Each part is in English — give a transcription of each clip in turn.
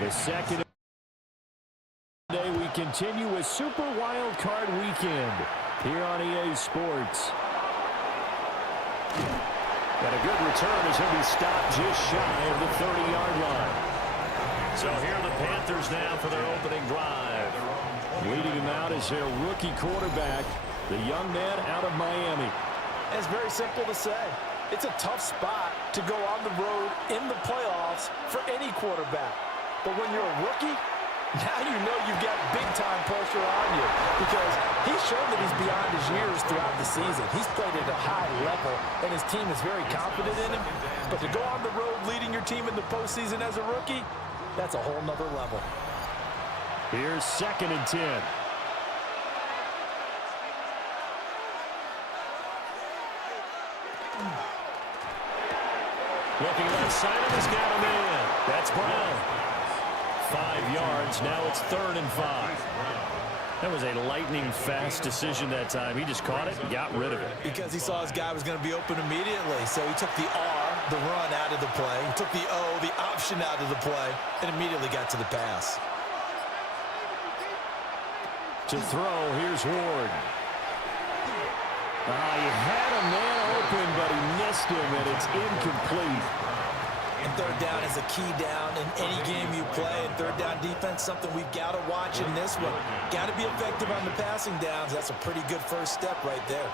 The second day we continue with Super Wildcard Weekend here on EA Sports. Got a good return as he'll be stopped just shy of the 30-yard line. So here are the Panthers now for their opening drive. Leading him out is their rookie quarterback, the young man out of Miami. It's very simple to say. It's a tough spot to go on the road in the playoffs for any quarterback. But when you're a rookie, now you know you've got big-time pressure on you because he's shown that he's beyond his years throughout the season. He's played at a high level, and his team is very confident in him. But to go on the road leading your team in the postseason as a rookie, that's a whole nother level. Here's 2nd and 10. Looking left side of his got him in. That's Brown. 5 yards. Now it's 3rd and 5. That was a lightning-fast decision that time. He just caught it and got rid of it. Because he saw his guy was going to be open immediately. So he took the R, the run, out of the play. He took the O, the option, out of the play, and immediately got to the pass. To throw, here's Ward. He had a man open, but he missed him, and it's incomplete. And 3rd down is a key down in any game you play. And 3rd down defense, something we've got to watch in this one. Got to be effective on the passing downs. That's a pretty good first step right there.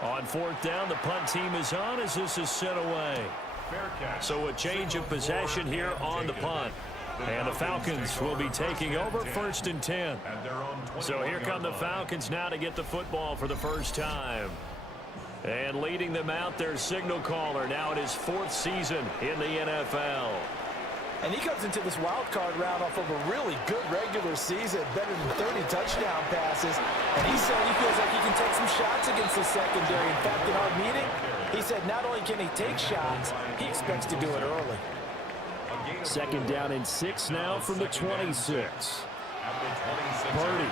On 4th down, the punt team is on as this is sent away. So a change of possession here on the punt. And the Falcons will be taking over 1st and 10. So here come the Falcons now to get the football for the first time. And leading them out, their signal caller, now in his 4th season in the NFL. And he comes into this wild card round off of a really good regular season, better than 30 touchdown passes. And he said he feels like he can take some shots against the secondary. In fact, in our meeting, he said not only can he take shots, he expects to do it early. 2nd down and 6 now from the 26. Purdy.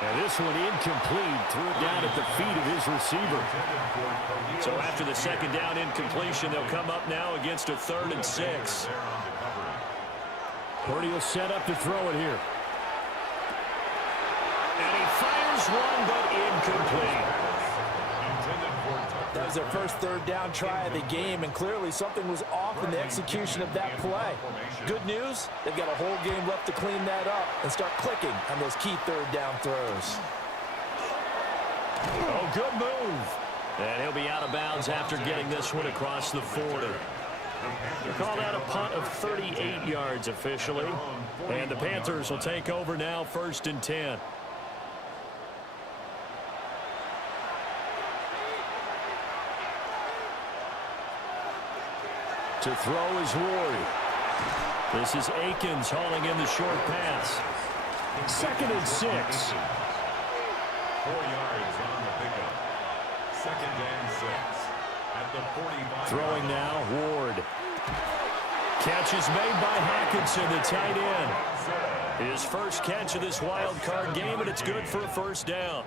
And this one incomplete. Threw it down at the feet of his receiver. So after the 2nd down incompletion, they'll come up now against a 3rd and 6. Purdy will set up to throw it here. And he fires one, but incomplete. That was their first 3rd down try of the game, and clearly something was off in the execution of that play. Good news, they've got a whole game left to clean that up and start clicking on those key 3rd down throws. Oh, good move. And he'll be out of bounds after getting this one across the 40. They call that a punt of 38 yards officially. And the Panthers will take over now 1st and 10. To throw is Ward. This is Akins hauling in the short pass. 2nd and 6. 4 yards on the pickup. 2nd and 6. At the 45. Throwing now, Ward. Catch is made by Hackinson, the tight end. His first catch of this wild card game, and it's good for a 1st down.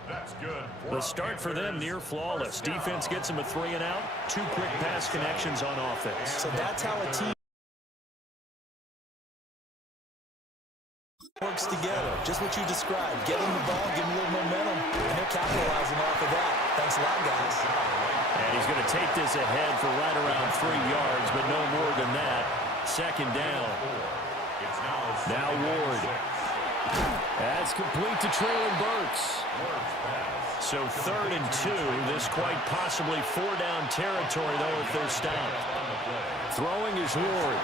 The start for them near flawless. Defense gets them a 3 and out. 2 quick pass connections on offense. So that's how a team works together. Just what you described. Get them the ball, give them a little momentum, and they're capitalizing off of that. Thanks a lot, guys. And he's going to take this ahead for right around 3 yards, but no more than that. 2nd down. Now Ward. That's complete to Traylon Burks. So 3rd and 2. This quite possibly 4-down territory, though, if they're stopped. Throwing is Ward.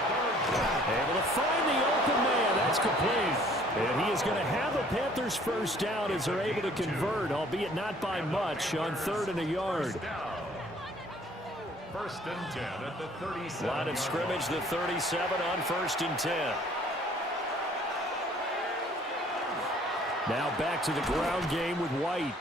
Able to find the open man. That's complete. And he is going to have a Panthers 1st down as they're able to convert, albeit not by much, on 3rd and a yard. 1st and 10 at the 37. Line of scrimmage, the 37 on 1st and 10. Now back to the ground game with White.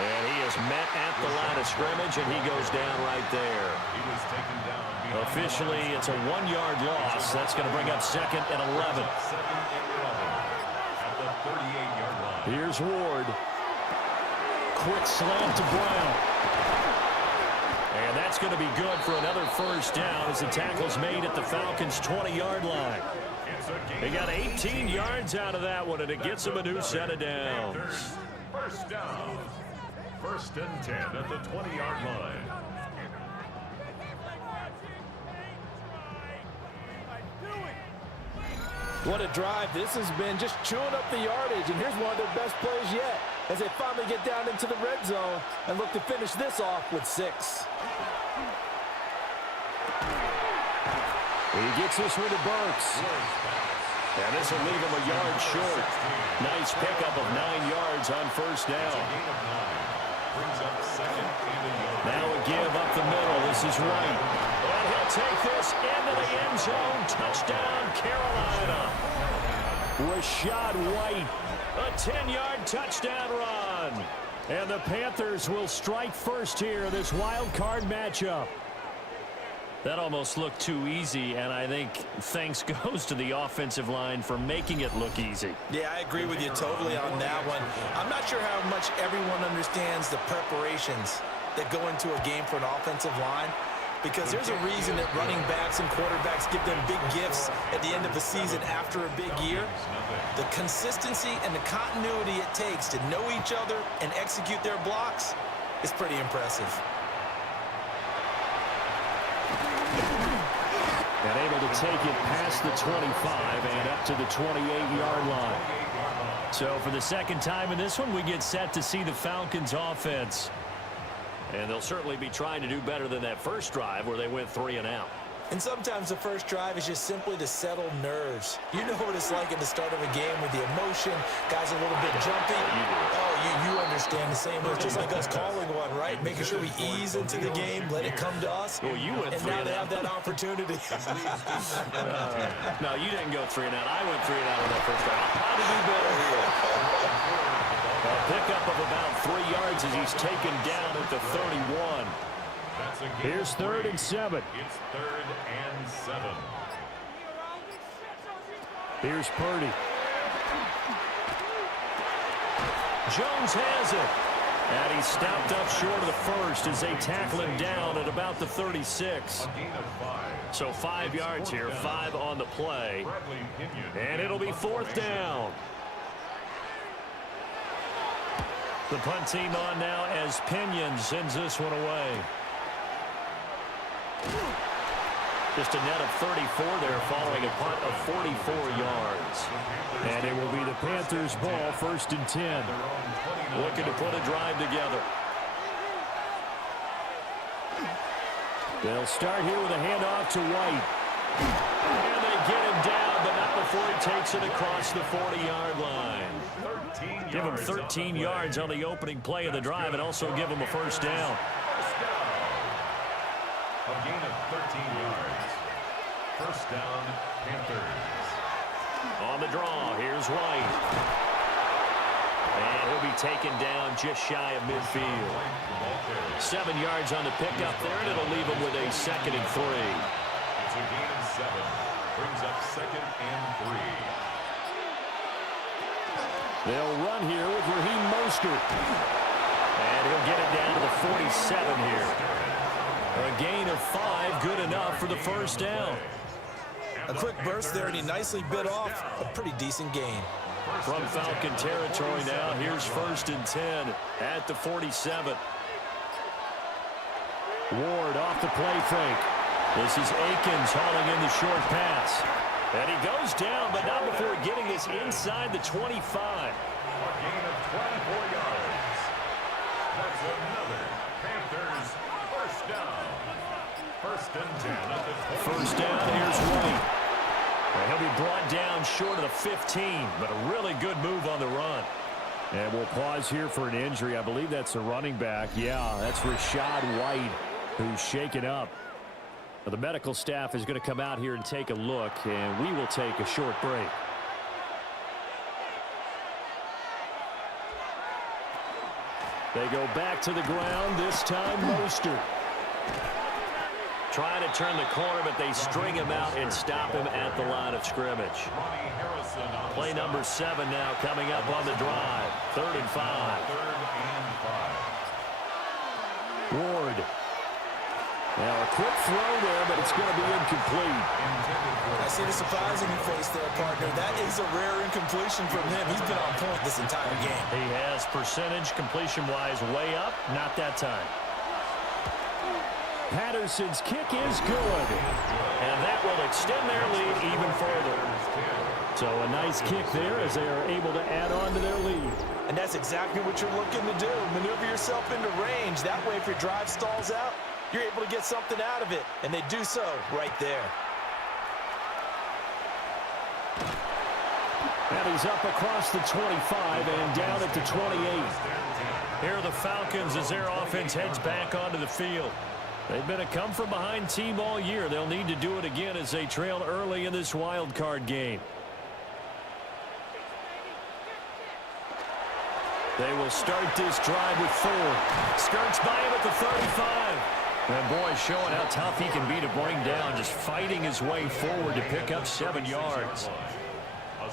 And he is met at the line of scrimmage, and he goes down right there. He was taken down. Officially, it's a 1-yard loss. That's going to bring up 2nd and 11. 2nd and 11 at the 38-yard line. Here's Ward. Quick slant to Brown. And that's going to be good for another first down as the tackle's made at the Falcons' 20-yard line. They got 18 yards out of that one, and it gets them a new set of downs. First down. 1st and 10 at the 20-yard line. What a drive this has been, just chewing up the yardage. And here's one of their best plays yet as they finally get down into the red zone and look to finish this off with 6. He gets this one to Burks. And this will leave him a yard short. Nice pickup of 9 yards on first down. Now a give up the middle. This is White. And he'll take this into the end zone. Touchdown, Carolina. Rashad White. A 10-yard touchdown run. And the Panthers will strike first here in this wild card matchup. That almost looked too easy, and I think thanks goes to the offensive line for making it look easy. Yeah, I agree with you totally on that one. I'm not sure how much everyone understands the preparations that go into a game for an offensive line, because there's a reason that running backs and quarterbacks give them big gifts at the end of the season after a big year. The consistency and the continuity it takes to know each other and execute their blocks is pretty impressive. And able to take it past the 25 and up to the 28-yard line. So for the second time in this one, we get set to see the Falcons offense. And they'll certainly be trying to do better than that first drive where they went 3 and out. And sometimes the first drive is just simply to settle nerves. You know what it's like at the start of a game with the emotion, guys a little bit jumpy. Oh, you understand the same. It's just like us calling one, right? Making sure we ease into the game, let it come to us. Well, you went and 3 now and they out. have that opportunity. No, you didn't go 3 and out. I went 3 and out on that first drive. I'll try to do better here. A pickup of about 3 yards as he's taken down at the 31. Here's 3rd and 7. It's 3rd and 7. Here's Purdy. Jones has it. And he's stopped up short of the first as they tackle him down at about the 36. So 5 yards here, 5 on the play. And it'll be 4th down. The punt team on now as Pinion sends this one away. Just a net of 34 there following a punt of 44 yards. And it will be the Panthers' ball, 1st and 10. Looking to put a drive together. They'll start here with a handoff to White. And they get him down, but not before he takes it across the 40-yard line. Give him 13 yards on the opening play of the drive and also give him a first down. A gain of 13 yards. First down, Panthers. On the draw, here's White. And he'll be taken down just shy of midfield. 7 yards on the pickup there, and it'll leave him with a 2nd and 3. It's a gain of 7. Brings up 2nd and 3. They'll run here with Raheem Mostert. And he'll get it down to the 47 here. A gain of 5, good enough for the first down. A quick burst there, and he nicely bit off a pretty decent gain. From Falcon territory now, here's 1st and 10 at the 47. Ward off the play fake. This is Akins hauling in the short pass. And he goes down, but not before getting this inside the 25. A gain of 24 yards. That's another Panthers first down. 1st and 10 at the 20. First down, here's White. And he'll be brought down short of the 15, but a really good move on the run. And we'll pause here for an injury. I believe that's a running back. Yeah, that's Rashad White, who's shaken up. The medical staff is going to come out here and take a look, and we will take a short break. They go back to the ground, this time Mostert. Trying to turn the corner, but they string him out and stop him at the line of scrimmage. Play number 7 now coming up on the drive. 3rd and 5. Third and 5. Ward Now a quick throw there, but it's going to be incomplete. I see the surprise in your face there, partner. That is a rare incompletion from him. He's been on point this entire game. He has percentage completion-wise way up. Not that time. Patterson's kick is good. And that will extend their lead even further. So a nice kick there as they are able to add on to their lead. And that's exactly what you're looking to do. Maneuver yourself into range. That way, if your drive stalls out, you're able to get something out of it. And they do so right there. And he's up across the 25 and down at the 28. Here are the Falcons as their offense heads back onto the field. They've been a come-from-behind team all year. They'll need to do it again as they trail early in this wild card game. They will start this drive with Ford. Skirts by him at the 35. And boy, showing how tough he can be to bring down, just fighting his way forward to pick up 7 yards.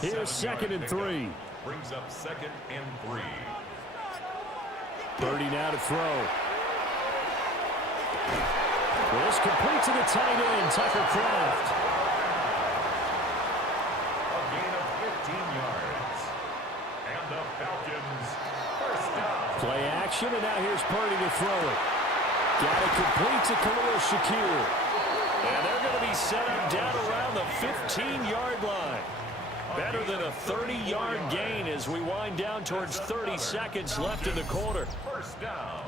Here's 2nd and 3. Brings up 2nd and 3. Birdie now to throw. This complete to the tight end, Tucker Kraft. A gain of 15 yards. And the Falcons first down. Play action, and now here's Purdy to throw it. Got it complete to Khalil Shakir. And they're going to be set up down around the 15-yard line. Better than a 30-yard gain as we wind down towards 30 seconds left in the quarter. First down.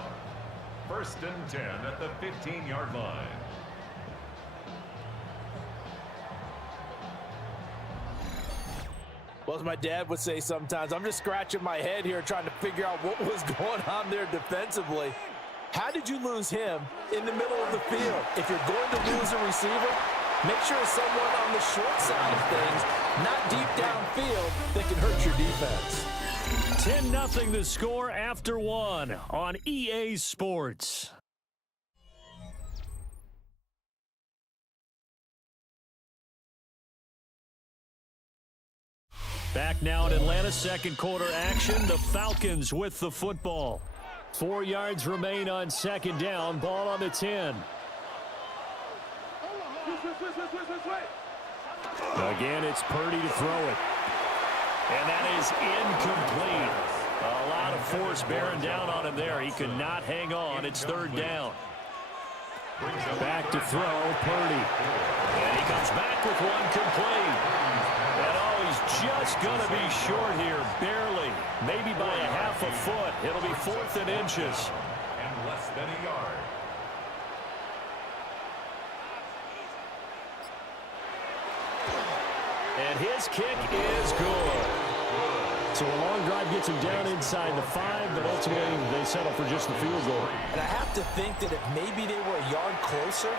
1st and 10 at the 15-yard line. Well, as my dad would say sometimes, I'm just scratching my head here trying to figure out what was going on there defensively. How did you lose him in the middle of the field? If you're going to lose a receiver, make sure it's someone on the short side of things, not deep downfield, that can hurt your defense. 10-0 the score after 1 on EA Sports. Back now in Atlanta, second quarter action. The Falcons with the football. 4 yards remain on 2nd down. Ball on the 10. Again, it's Purdy to throw it. And that is incomplete. A lot of force bearing down on him there. He could not hang on. It's 3rd down. Back to throw, Purdy. And he comes back with one complete. And oh, he's just going to be short here, barely. Maybe by a half a foot. It'll be 4th and inches. And less than a yard. And his kick is good. So a long drive gets him down inside the 5, but ultimately they settle for just the field goal. And I have to think that if maybe they were a yard closer,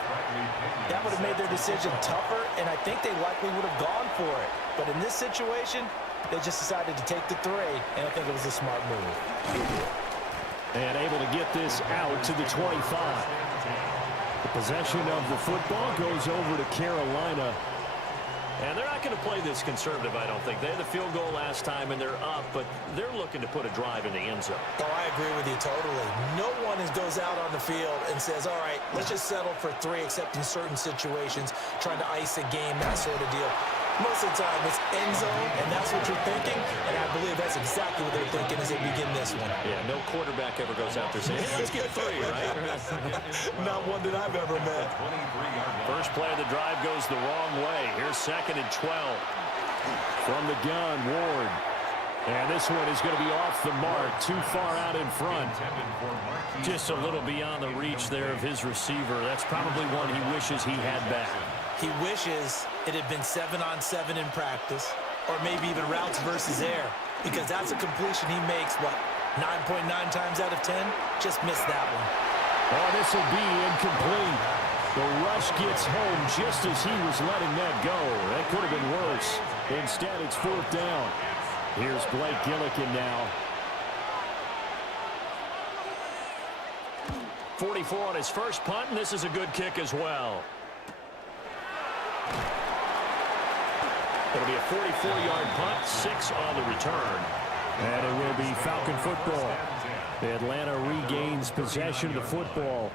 that would have made their decision tougher, and I think they likely would have gone for it. But in this situation, they just decided to take the 3, and I think it was a smart move. And able to get this out to the 25. The possession of the football goes over to Carolina. And they're not going to play this conservative, I don't think. They had the field goal last time, and they're up, but they're looking to put a drive in the end zone. Oh, I agree with you totally. No one goes out on the field and says, all right, let's just settle for 3, except in certain situations, trying to ice a game, that sort of deal. Most of the time, it's end zone, and that's what you're thinking, and I believe that's exactly what they're thinking as they begin this one. Yeah, no quarterback ever goes out there saying, hey, let's get 3, right? Not one that I've ever met. First play of the drive goes the wrong way. Here's 2nd and 12. From the gun, Ward. And this one is going to be off the mark, too far out in front. Just a little beyond the reach there of his receiver. That's probably one he wishes he had back. He wishes it had been 7-on-7 in practice, or maybe even routes versus air, because that's a completion he makes, what, 9.9 times out of 10? Just missed that one. Oh, this will be incomplete. The rush gets home just as he was letting that go. That could have been worse. Instead, it's 4th down. Here's Blake Gillikin now. 44 on his first punt, and this is a good kick as well. It'll be a 44-yard punt, 6 on the return. And it will be Falcon football. Atlanta regains possession of the football.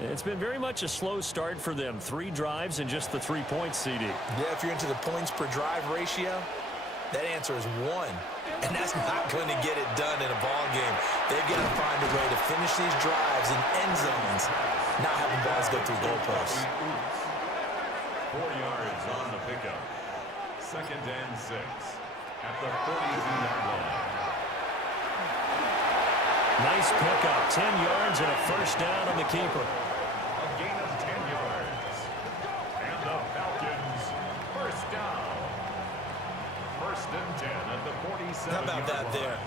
It's been very much a slow start for them. 3 drives and just the 3 points, CD. Yeah, if you're into the points per drive ratio, that answer is 1. And that's not going to get it done in a ball game. They've got to find a way to finish these drives in end zones, not having balls go through goalposts. 4 yards on the pickup. 2nd and 6 at the 42-yard line. Nice pickup. 10 yards and a first down on the keeper. A gain of 10 yards. And the Falcons first down. 1st and 10 at the 47. How about that there?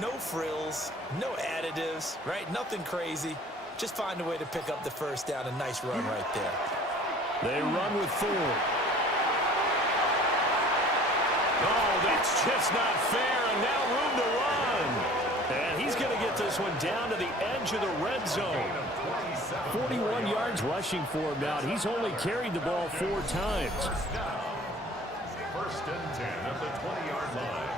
No frills, no additives, right? Nothing crazy. Just find a way to pick up the first down. A nice run right there. They run with Ford. Oh, that's just not fair, and now room to run. And he's going to get this one down to the edge of the red zone. 41 yards rushing for him now. He's only carried the ball 4 times. 1st and 10 at the 20-yard line.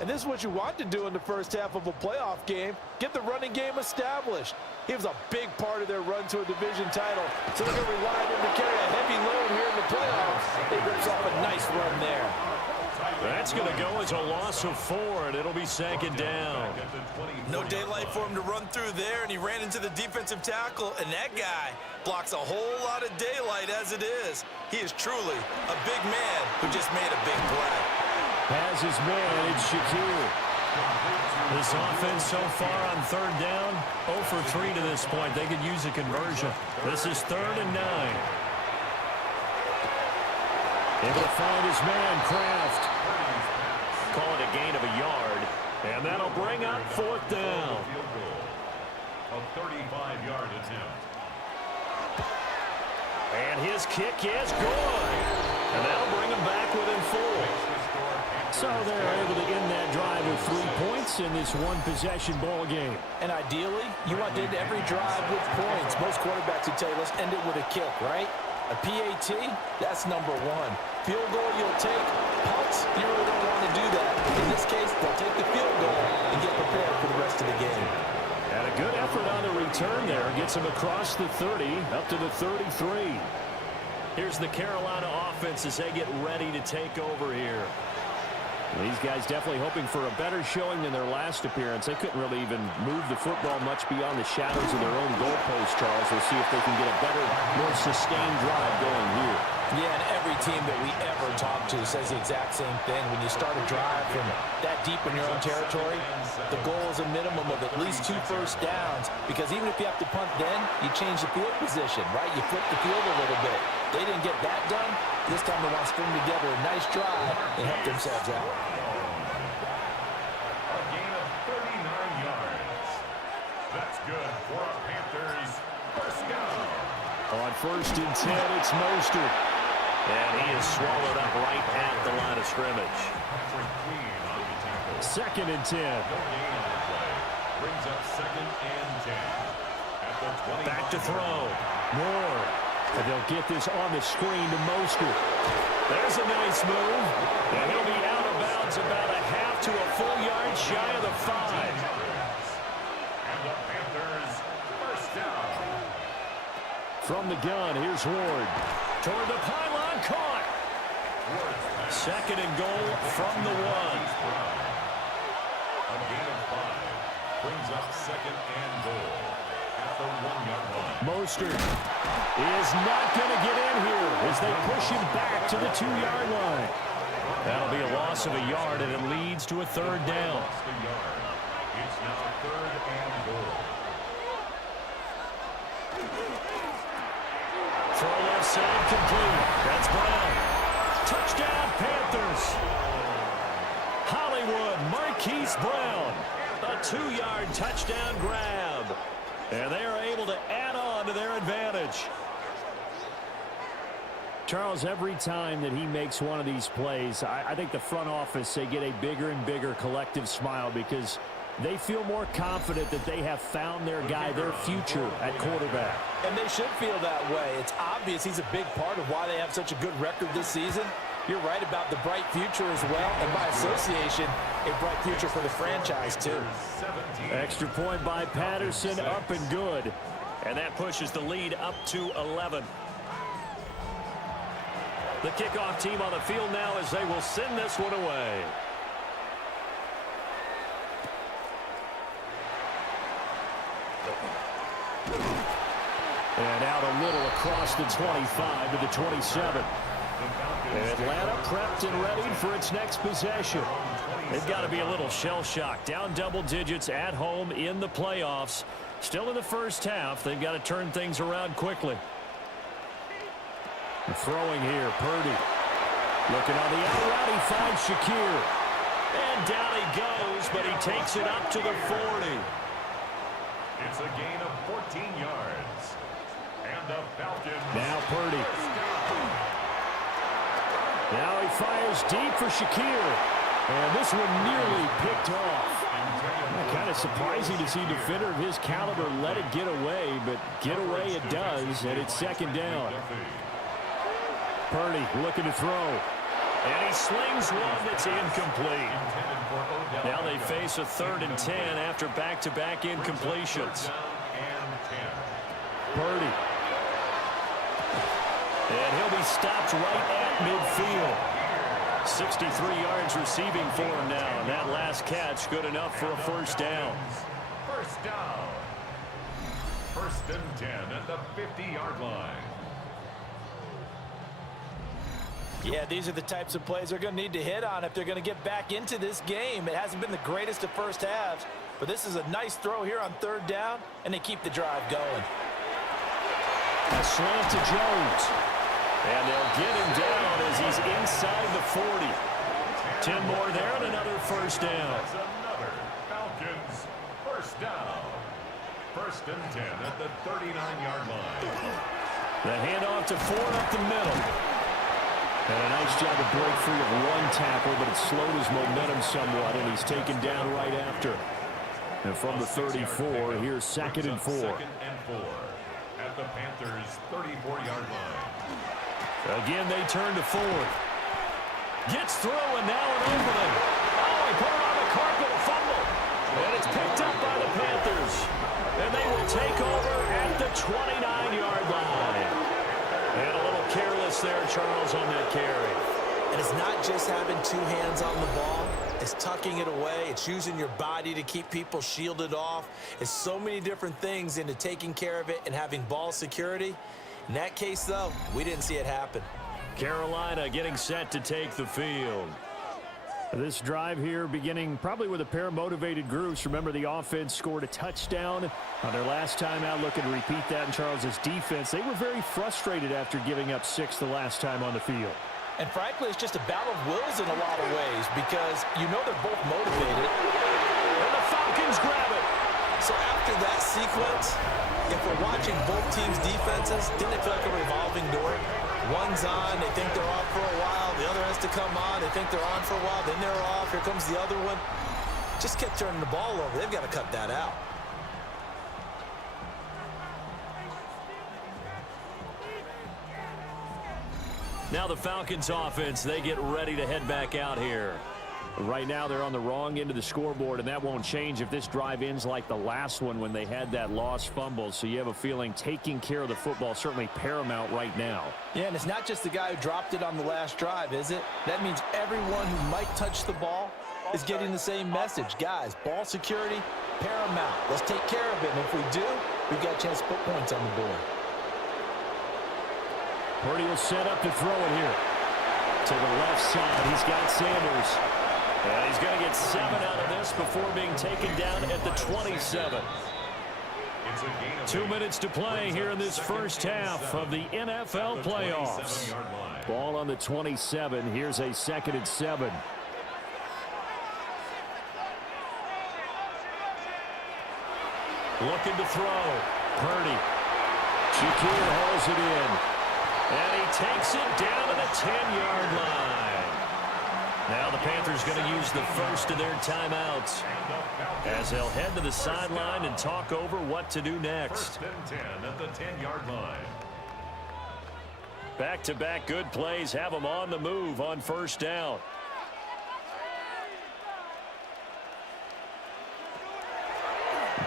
And this is what you want to do in the first half of a playoff game. Get the running game established. He was a big part of their run to a division title. So they're going to rely on him to carry a heavy load here in the playoffs. He rips off a nice run there. That's going to go as a loss of 4, and it'll be 2nd down. No daylight for him to run through there, and he ran into the defensive tackle, and that guy blocks a whole lot of daylight as it is. He is truly a big man who just made a big play. Has his man, it's Shakir. This offense so far on 3rd down, 0 for 3 to this point. They could use a conversion. This is 3rd and 9. Able to find his man, Kraft. Call it a gain of a yard, and that'll bring up 4th down. A 35-yard attempt. And his kick is good. And that'll bring him back within 4. So they're able to end that drive with 3 points in this one-possession ball game. And ideally, you want to end every drive with points. Most quarterbacks would tell you, let's end it with a kick, right? A PAT, that's number 1. Field goal you'll take. Punts, you really don't want to do that. In this case, they'll take the field goal and get prepared for the rest of the game. And a good effort on the return there. Gets him across the 30, up to the 33. Here's the Carolina offense as they get ready to take over here. These guys definitely hoping for a better showing than their last appearance. They couldn't really even move the football much beyond the shadows of their own goalpost, Charles. We'll see if they can get a better, more sustained drive going here. Yeah, and every team that we ever talk to says the exact same thing. When you start a drive from that deep in your own territory, the goal is a minimum of at least 2 first downs, because even if you have to punt then, you change the field position, right? You flip the field a little bit. They didn't get that done. This time they want to string together a nice drive and help themselves out. A gain of 39 yards. That's good for a Panthers first down. On 1st and 10, it's Mostert. And he is swallowed up right at the line of scrimmage. 2nd and 10. No gain on the play. Brings up 2nd and 10. At the 20. Back to throw. Moore. And they'll get this on the screen to Mostert. There's a nice move. And he'll be out of bounds about a half to a full yard shy of the 5. And the Panthers first down. From the gun, here's Ward. Toward the pylon, caught. 2nd and goal from the 1. A gain of 5. Brings up 2nd and goal at the 1-yard line. Mostert is not going to get in here as they push him back to the 2-yard line. That'll be a loss of a yard, and it leads to a 3rd down. Lost a yard. It's now 3rd and goal. Throw left side complete. That's Brown. Touchdown, Panthers. Hollywood, Marquise Brown. A 2-yard touchdown grab. And they are able to add on to their advantage. Charles, every time that he makes one of these plays, I think the front office, they get a bigger and bigger collective smile because they feel more confident that they have found their guy, their future at quarterback. And they should feel that way. It's obvious he's a big part of why they have such a good record this season. You're right about the bright future as well, and by association, a bright future for the franchise too. Extra point by Patterson, up and good. And that pushes the lead up to 11. The kickoff team on the field now as they will send this one away. And out a little across the 25 to the 27. Atlanta prepped and ready for its next possession. They've got to be a little shell-shocked. Down double digits at home in the playoffs. Still in the first half. They've got to turn things around quickly. Throwing here, Purdy. Looking on the out route, he finds Shakir. And down he goes, but he takes it up to the 40. It's a gain of 14 yards. And the Falcons. Now Purdy. Now he fires deep for Shakir. And this one nearly picked off. Kind of surprising to see a defender of his caliber let it get away, but get away it does, and it's second down. Purdy looking to throw. And he slings one that's incomplete. Now they face a 3rd and 10 after back-to-back incompletions. Purdy. And he'll be stopped right at midfield. 63 yards receiving for him now. And that last catch good enough for a first down. First down. 1st and 10 at the 50-yard line. Yeah, these are the types of plays they're going to need to hit on if they're going to get back into this game. It hasn't been the greatest of first halves, but this is a nice throw here on 3rd down, and they keep the drive going. A slant to Jones. And they'll get him down as he's inside the 40. 10 more there and another first down. That's another Falcons first down. 1st and 10 at the 39-yard line. The handoff to Ford up the middle. And a nice job to break free of one tackle, but it slowed his momentum somewhat, and he's taken down right after. And from the 34, here's 2nd and 4. 2nd and 4 at the Panthers' 34-yard line. Again, they turn to Ford. Gets through, and now an opening. Oh, he put it on the carpet, a fumble. And it's picked up by the Panthers. And they will take over at the 29-yard line. And a little careless there, Charles, on that carry. And it's not just having 2 hands on the ball. It's tucking it away. It's using your body to keep people shielded off. It's so many different things into taking care of it and having ball security. In that case, though, we didn't see it happen. Carolina getting set to take the field. This drive here beginning probably with a pair of motivated groups. Remember, the offense scored a touchdown on their last time out. Looking to repeat that in Charles's defense. They were very frustrated after giving up 6 the last time on the field. And frankly, it's just a battle of wills in a lot of ways because you know they're both motivated. And the Falcons grab it. So after that sequence, if we're watching both teams' defenses, didn't it feel like a revolving door? One's on, they think they're off for a while. The other has to come on, they think they're on for a while. Then they're off, here comes the other one. Just kept turning the ball over. They've got to cut that out. Now the Falcons offense, they get ready to head back out here. Right now they're on the wrong end of the scoreboard, and that won't change if this drive ends like the last one when they had that lost fumble. So you have a feeling taking care of the football certainly paramount right now. Yeah, and it's not just the guy who dropped it on the last drive, is it? That means everyone who might touch the ball is getting the same message. Guys, ball security, paramount. Let's take care of it, and if we do, we've got a chance to put points on the board. Purdy will set up to throw it here. To the left side, he's got Sanders. And he's going to get 7 out of this before being taken down at the 27. 2 minutes to play here in this first half of the NFL playoffs. Ball on the 27. Here's a 2nd and 7. Looking to throw. Purdy. Shakir hauls it in. And he takes it down to the 10-yard line. Now the Panthers going to use the first of their timeouts as they'll head to the sideline and talk over what to do next. 1st and 10 at the 10-yard line. Back-to-back good plays have them on the move on first down.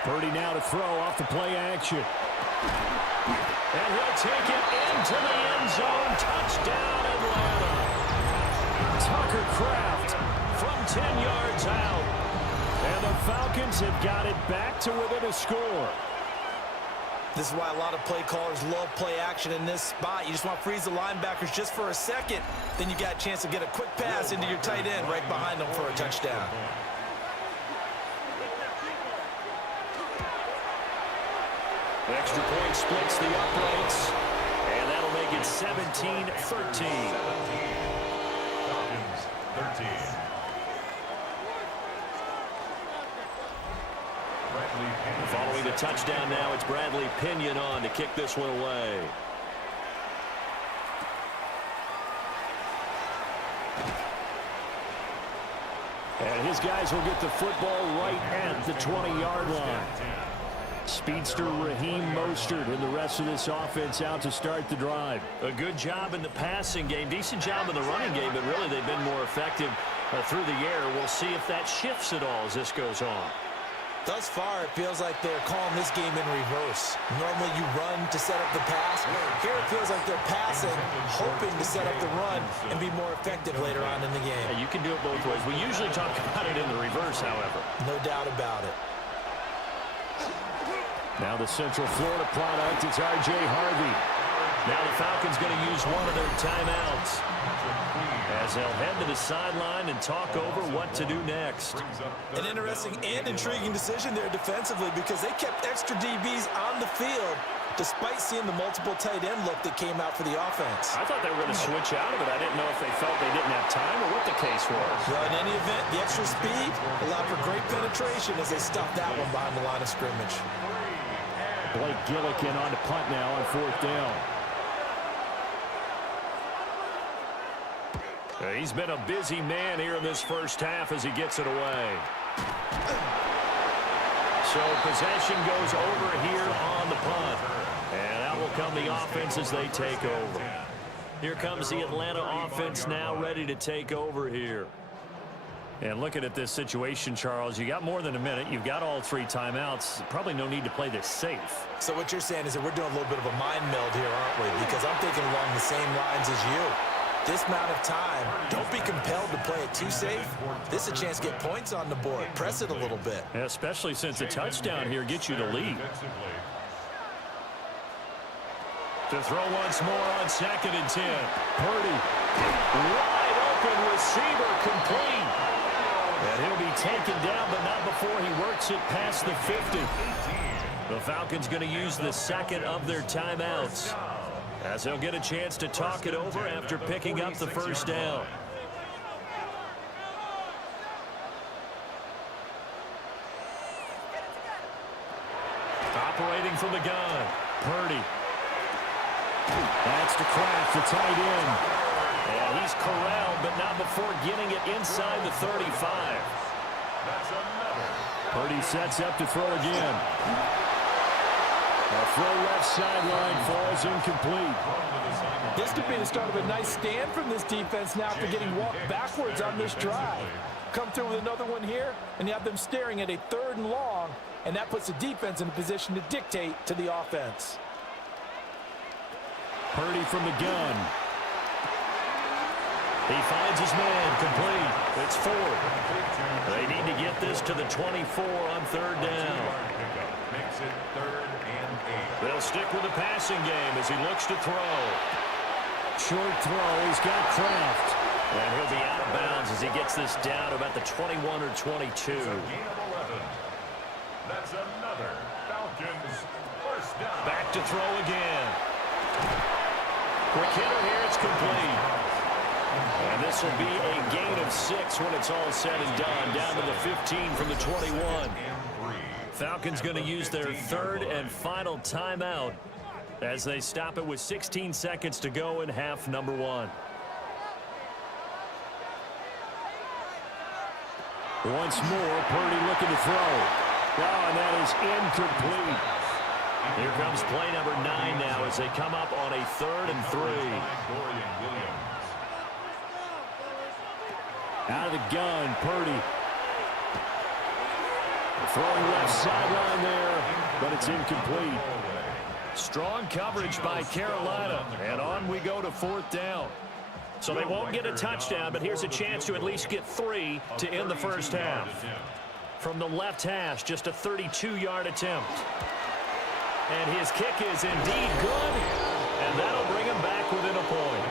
Purdy now to throw off the play action. And he'll take it into the end zone. Touchdown, Atlanta. Tucker Kraft from 10 yards out. And the Falcons have got it back to within a score. This is why a lot of play callers love play action in this spot. You just want to freeze the linebackers just for a second. Then you got a chance to get a quick pass into your tight end right behind them for a touchdown. Extra point splits the uprights, and that'll make it 17-13. Falcons, 13. Following the touchdown now, it's Bradley Pinion on to kick this one away. And his guys will get the football right at the 20-yard line. Speedster Raheem Mostert and the rest of this offense out to start the drive. A good job in the passing game, decent job in the running game, but really they've been more effective through the air. We'll see if that shifts at all as this goes on. Thus far, it feels like they're calling this game in reverse. Normally you run to set up the pass. Here it feels like they're passing, hoping to set up the run and be more effective later on in the game. Yeah, you can do it both ways. We usually talk about it in the reverse, however. No doubt about it. Now the Central Florida product, it's R.J. Harvey. Now the Falcons going to use one of their timeouts as they'll head to the sideline and talk over what to do next. An interesting and intriguing decision there defensively because they kept extra DBs on the field despite seeing the multiple tight end look that came out for the offense. I thought they were going to switch out of it. I didn't know if they felt they didn't have time or what the case was. Well, in any event, the extra speed allowed for great penetration as they stopped that one behind the line of scrimmage. Blake Gillikin on to punt now on fourth down. He's been a busy man here in this first half as he gets it away. So possession goes over here on the punt. And out will come the offense as they take over. Here comes the Atlanta offense now ready to take over here. And looking at this situation, Charles, you got more than a minute. You've got all three timeouts. Probably no need to play this safe. So what you're saying is that we're doing a little bit of a mind meld here, aren't we? Because I'm thinking along the same lines as you. This amount of time, don't be compelled to play it too safe. This is a chance to get points on the board. Press it a little bit. Yeah, especially since a touchdown here gets you the lead. To throw once more on 2nd and 10. Purdy. Wide open receiver complete. And he'll be taken down, but not before he works it past the 50. The Falcons going to use the second of their timeouts, as they'll get a chance to talk it over after picking up the first down. Operating from the gun, Purdy. That's to Kraft, the tight end. And he's corralled, but not before getting it inside the 35. Purdy sets up to throw again. A throw left sideline falls incomplete. This could be the start of a nice stand from this defense now after getting walked backwards on this drive. Come through with another one here, and you have them staring at a 3rd and long, and that puts the defense in a position to dictate to the offense. Purdy from the gun. He finds his man, complete. It's 4. They need to get this to the 24 on 3rd down. Makes it 3rd and 8. They'll stick with the passing game as he looks to throw. Short throw, he's got Kraft. And he'll be out of bounds as he gets this down about the 21 or 22. It's a gain of 11. That's another Falcons first down. Back to throw again. Quick hitter here, it's complete. And this will be a gain of 6 when it's all said and done. Down to the 15 from the 21. Falcons going to use their 3rd and final timeout as they stop it with 16 seconds to go in half number 1. Once more, Purdy looking to throw. Oh, and that is incomplete. Here comes play number 9 now as they come up on a 3rd and 3. Out of the gun, Purdy. Throwing left sideline there, but it's incomplete. Strong coverage by Carolina, and on we go to 4th down. So they won't get a touchdown, but here's a chance to at least get 3 to end the first half. From the left hash, just a 32-yard attempt. And his kick is indeed good, and that'll bring him back within a point.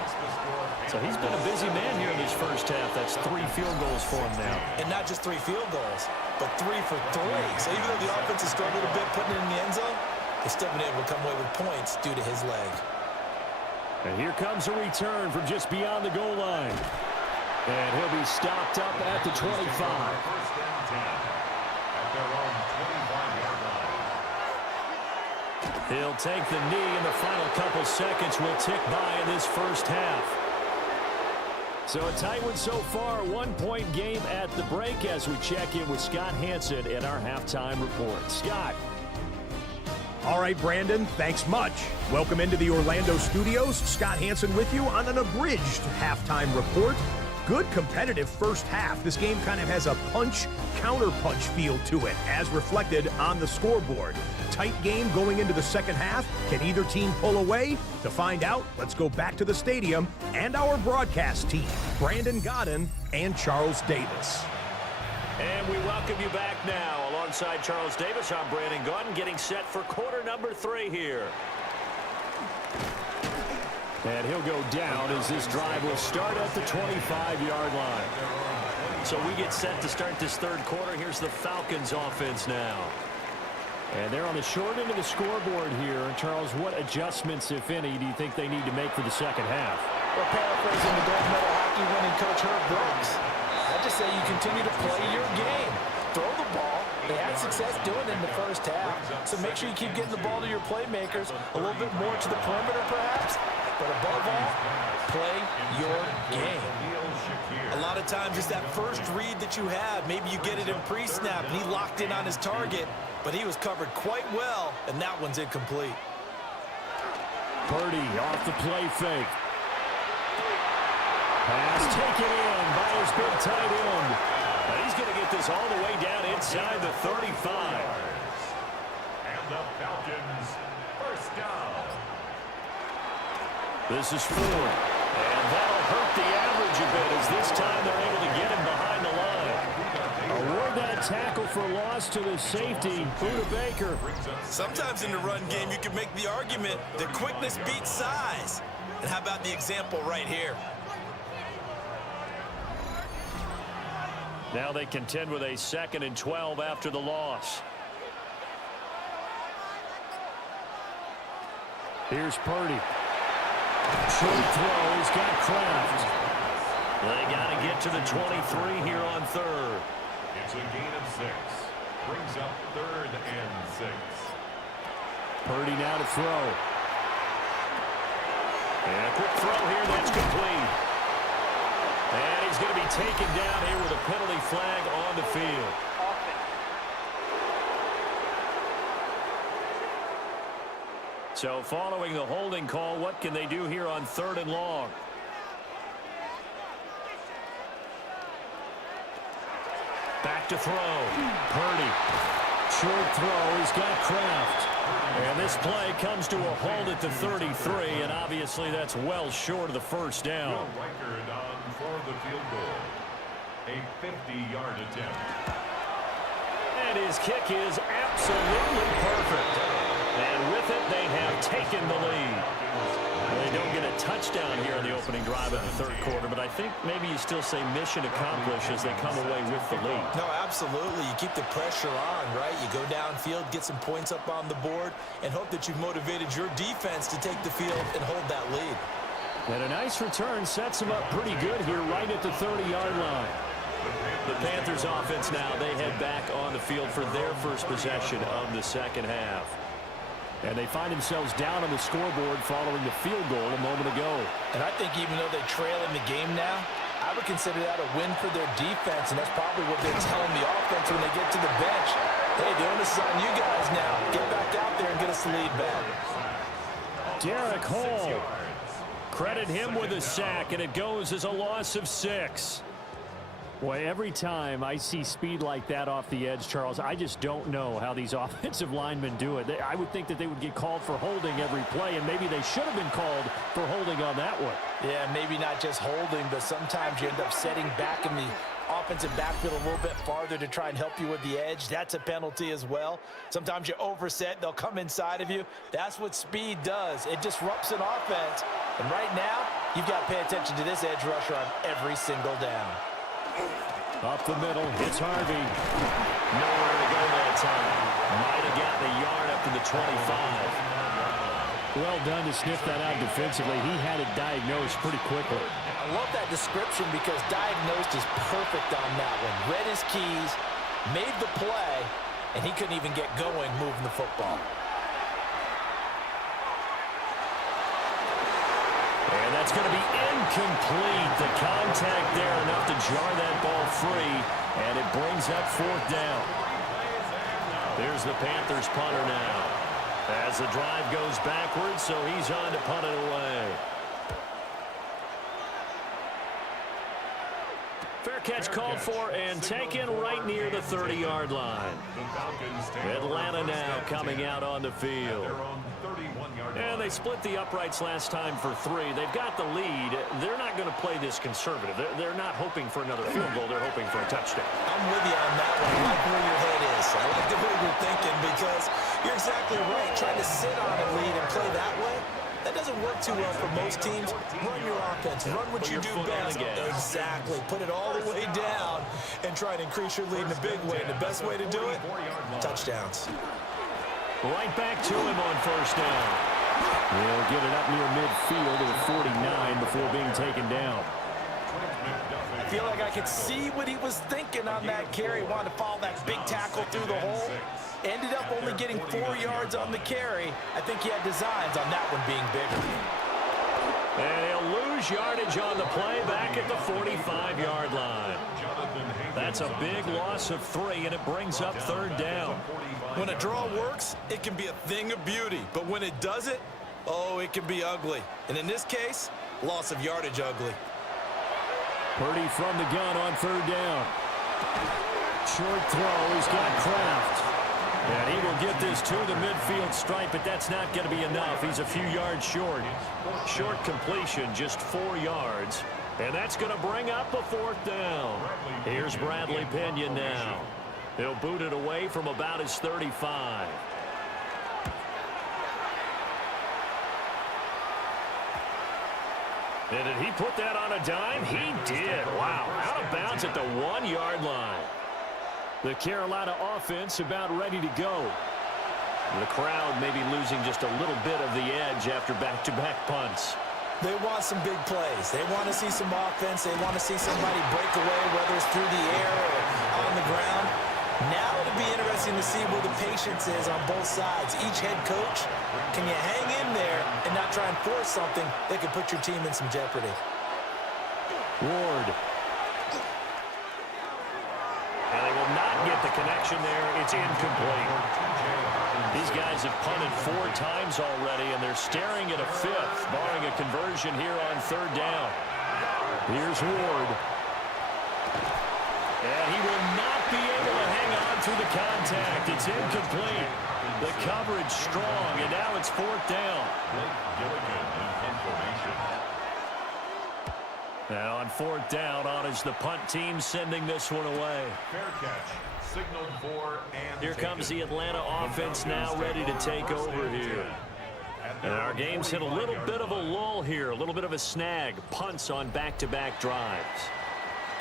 So he's been a busy man here in this first half. That's 3 field goals for him now. And not just 3 field goals, but 3 for 3. So even though the offense has struggled a bit putting it in the end zone, they've still been able to come away with points due to his leg. And here comes a return from just beyond the goal line. And he'll be stopped up at the 25. First and 10 at their own 25-yard line. He'll take the knee, and the final couple seconds will tick by in this first half. So a tight one so far, 1-point game at the break as we check in with Scott Hansen in our halftime report. Scott. All right, Brandon, thanks much. Welcome into the Orlando studios. Scott Hansen with you on an abridged halftime report. Good competitive first half. This game kind of has a punch-counter-punch feel to it, as reflected on the scoreboard. Tight game going into the second half. Can either team pull away? To find out, let's go back to the stadium and our broadcast team, Brandon Godden and Charles Davis. And we welcome you back now. Alongside Charles Davis, I'm Brandon Godden, getting set for quarter number 3 here. And he'll go down as this drive will start at the 25-yard line. So we get set to start this third quarter. Here's the Falcons offense now. And they're on the short end of the scoreboard here. Charles, what adjustments, if any, do you think they need to make for the second half? Well, paraphrasing the gold medal hockey winning coach Herb Brooks, I just say you continue to play your game. Throw the ball. They had success doing it in the first half. So make sure you keep getting the ball to your playmakers a little bit more to the perimeter perhaps. But above all, play your game. A lot of times it's that first read that you have. Maybe you get it in pre-snap and he locked in on his target, but he was covered quite well, and that one's incomplete. Purdy off the play fake. Pass taken in by his big tight end. But he's going to get this all the way down inside the 35. And the Falcons first down. This is 4. And that'll hurt the average a bit as this time they're able to get him behind the line. Award that tackle for loss to the safety, Buda Baker. Sometimes in the run game, you can make the argument that quickness beats size. And how about the example right here? Now they contend with a 2nd and 12 after the loss. Here's Purdy. Short throw, he's got Kraft. They got to get to the 23 here on 3rd. It's a gain of 6. Brings up 3rd and 6. Purdy now to throw. And a quick throw here, that's complete. And he's going to be taken down here with a penalty flag on the field. So following the holding call, what can they do here on 3rd and long? Back to throw. Purdy. Short throw. He's got Kraft. And this play comes to a halt at the 33, and obviously that's well short of the first down. Record on for the field goal. A 50-yard attempt. And his kick is absolutely perfect. And with it, they have taken the lead. They don't get a touchdown here in the opening drive of the 3rd quarter, but I think maybe you still say mission accomplished as they come away with the lead. No, absolutely. You keep the pressure on, right? You go downfield, get some points up on the board, and hope that you've motivated your defense to take the field and hold that lead. And a nice return sets them up pretty good here right at the 30-yard line. The Panthers offense now, they head back on the field for their first possession of the second half. And they find themselves down on the scoreboard following the field goal a moment ago. And I think even though they trail in the game now, I would consider that a win for their defense, and that's probably what they're telling the offense when they get to the bench. Hey, the onus is on you guys now. Get back out there and get us the lead back. Derek Hall. Credit him with a sack, and it goes as a loss of 6. Boy, every time I see speed like that off the edge, Charles, I just don't know how these offensive linemen do it. I would think that they would get called for holding every play, and maybe they should have been called for holding on that one. Yeah, maybe not just holding, but sometimes you end up setting back in the offensive backfield a little bit farther to try and help you with the edge. That's a penalty as well. Sometimes you overset, they'll come inside of you. That's what speed does. It disrupts an offense. And right now, you've got to pay attention to this edge rusher on every single down. Up the middle, it's Harvey. Nowhere to go that time. Might have gotten a yard up to the 25. Well done to sniff that out defensively. He had it diagnosed pretty quickly. I love that description because diagnosed is perfect on that one. Read his keys, made the play, and he couldn't even get going moving the football. And that's going to be incomplete. The contact there enough to jar that ball free, and it brings up 4th down. There's the Panthers punter now. As the drive goes backwards, so he's on to punt it away. Fair catch called for and taken right near the 30-yard line. Atlanta now coming out on the field. And they split the uprights last time for 3. They've got the lead. They're not going to play this conservative. They're not hoping for another field goal. They're hoping for a touchdown. I'm with you on that one. I like where your head is. I like the way you're thinking because you're exactly right. Trying to sit on a lead and play that way, that doesn't work too well for most teams. Run your offense. Run what you do best. Exactly. Put it all the way down and try to increase your lead in a big way. And the best way to do it, touchdowns. Right back to him on 1st down. He'll get it up near midfield at 49 before being taken down. I feel like I could see what he was thinking on that carry. Wanted to follow that big tackle through the hole. Ended up only getting 4 yards on the carry. I think he had designs on that one being bigger. And he'll lose yardage on the play back at the 45-yard line. That's a big loss of 3, and it brings up 3rd down. When a draw works, it can be a thing of beauty. But when it doesn't, oh, it can be ugly. And in this case, loss of yardage ugly. Purdy from the gun on 3rd down. Short throw. He's got Kraft. And he will get this to the midfield stripe, but that's not going to be enough. He's a few yards short. Short completion, just 4 yards. And that's going to bring up a 4th down. Here's Bradley Pinion now. He'll boot it away from about his 35. And did he put that on a dime? He did. Wow. Out of bounds at the 1-yard line. The Carolina offense about ready to go. The crowd maybe losing just a little bit of the edge after back-to-back punts. They want some big plays. They want to see some offense. They want to see somebody break away, whether it's through the air or on the ground. Now it'll be interesting to see where the patience is on both sides. Each head coach, can you hang in there and not try and force something that could put your team in some jeopardy? Ward. And they will not get the connection there. It's incomplete. These guys have punted 4 times already, and they're staring at a 5th, barring a conversion here on 3rd down. Here's Ward. And he will not be able to hang on through the contact. It's incomplete. The coverage strong, and now it's 4th down. Now on 4th down, on is the punt team sending this one away. Fair catch. Signaled for and Here comes the Atlanta offense now ready to take over here. And our game's hit a little bit of a lull here, a little bit of a snag. Punts on back-to-back drives.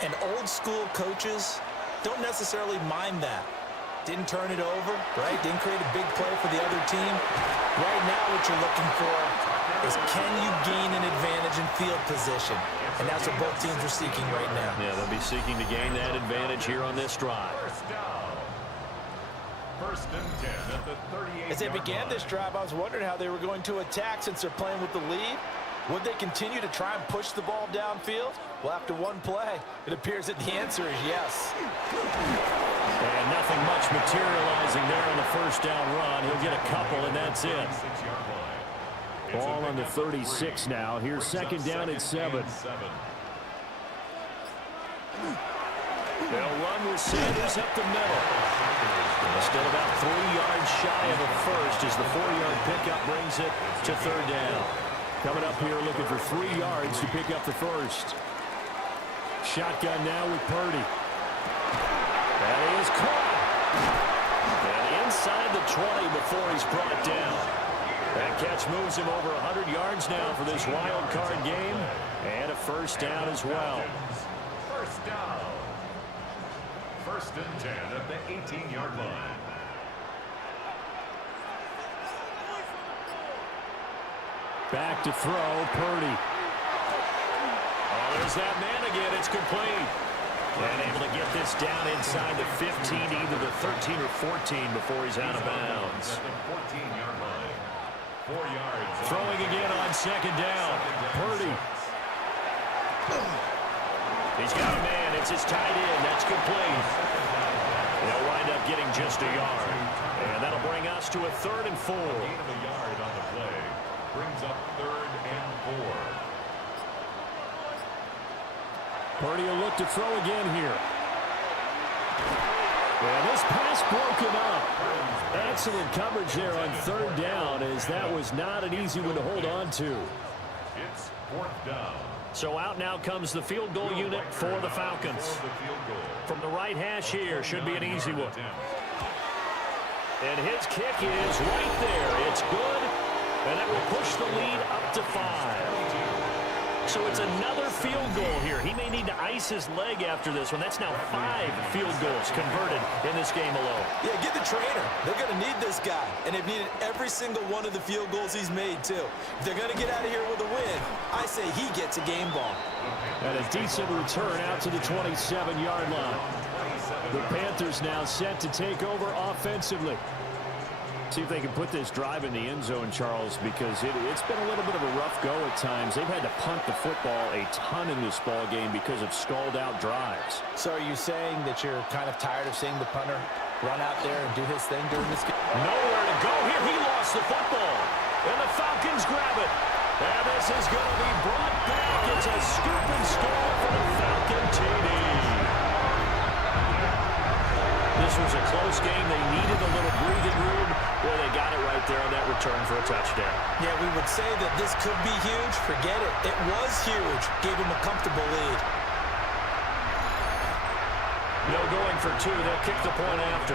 And old school coaches don't necessarily mind that. Didn't turn it over, right? Didn't create a big play for the other team. Right now what you're looking for is can you gain an advantage in field position? And that's what both teams are seeking right now. Yeah, they'll be seeking to gain that advantage here on this drive. First and 10 at the 38. As they began this drive, I was wondering how they were going to attack since they're playing with the lead. Would they continue to try and push the ball downfield? Well, after one play, it appears that the answer is yes. And nothing much materializing there on the first down run. He'll get a couple, and that's it. Ball on the 36 now. Here's second down and 7. They'll run with Sanders up the middle. Still about 3 yards shy of the first as the 4-yard pickup brings it to third down. Coming up here looking for 3 yards to pick up the first. Shotgun now with Purdy. That is caught. And inside the 20 before he's brought down. That catch moves him over 100 yards now for this wild card game. And a first down as well. First down. First and 10 at the 18-yard line. Back to throw, Purdy. Oh, there's that man again. It's complete. And able to get this down inside the 15, either the 13 or 14 before he's out of bounds. 14-yard line. 4 yards. Throwing again on second down. Purdy. He's got a man. It's his tight end. That's complete. They'll wind up getting just a yard. And that'll bring us to a 3rd and 4. Gain of a yard on the play. Brings up 3rd and 4. Purdy will look to throw again here. And this pass broken up. Excellent coverage there on 3rd down, as that was not an easy one to hold on to. It's 4th down. So out now comes the field goal unit for the Falcons. From the right hash here, should be an easy one. And his kick is right there. It's good, and that will push the lead up to 5. So it's another field goal here. He may need to ice his leg after this one. That's now 5 field goals converted in this game alone. Yeah, get the trainer. They're going to need this guy. And they've needed every single one of the field goals he's made, too. If they're going to get out of here with a win, I say he gets a game ball. And a decent return out to the 27-yard line. The Panthers now set to take over offensively. See if they can put this drive in the end zone, Charles, because it's been a little bit of a rough go at times. They've had to punt the football a ton in this ball game because of stalled-out drives. So are you saying that you're kind of tired of seeing the punter run out there and do his thing during this game? Nowhere to go here. He lost the football. And the Falcons grab it. And this is going to be brought back. It's a scoop and score for the Falcon TD. This was a close game. They needed a little breathing room. Well, they got it right there on that return for a touchdown. Yeah, we would say that this could be huge. Forget it. It was huge. Gave him a comfortable lead. No going for 2. They'll kick the point after.